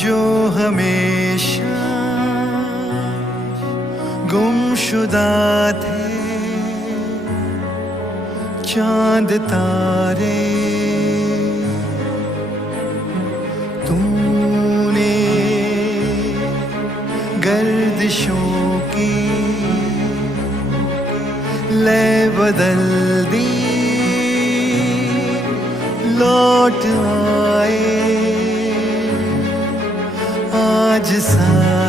जो हमेशा गुमशुदा थे, चांद तारे तूने गर्दिशों की लय बदल दी, लौट आए आज सा